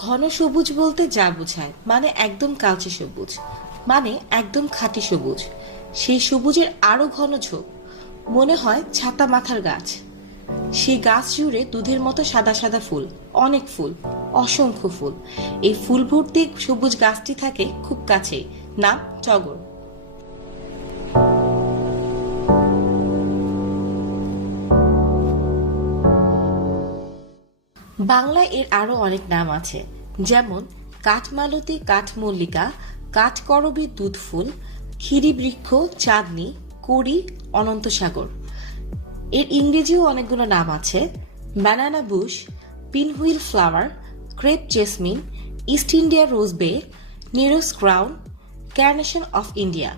ঘন সবুজ বলতে যা বোঝায় মানে একদম কালচে সবুজ, মানে একদম খাঁটি সবুজ। সেই সবুজের আরো ঘন ঝোপ, মনে হয় ছাতা মাথার গাছ। সেই গাছ জুড়ে দুধের মতো সাদা সাদা ফুল, অনেক ফুল, অসংখ্য ফুল। এই ফুল ভর্তি সবুজ গাছটি থাকে খুব কাছেই, নাম টগর। বাংলায় এর আরো অনেক নাম আছে, যেমন কাঠমালতী, কাঠমল্লিকা, কাঠকরবী, দুধফুল, ক্ষীরিবৃক্ষ, চাঁদনি, কড়ি, অনন্ত সাগর। এর ইংরেজিও অনেকগুলো নাম আছে, banana bush, pinwheel flower, crepe jasmine, East India rosebay, Nero's crown, carnation of India.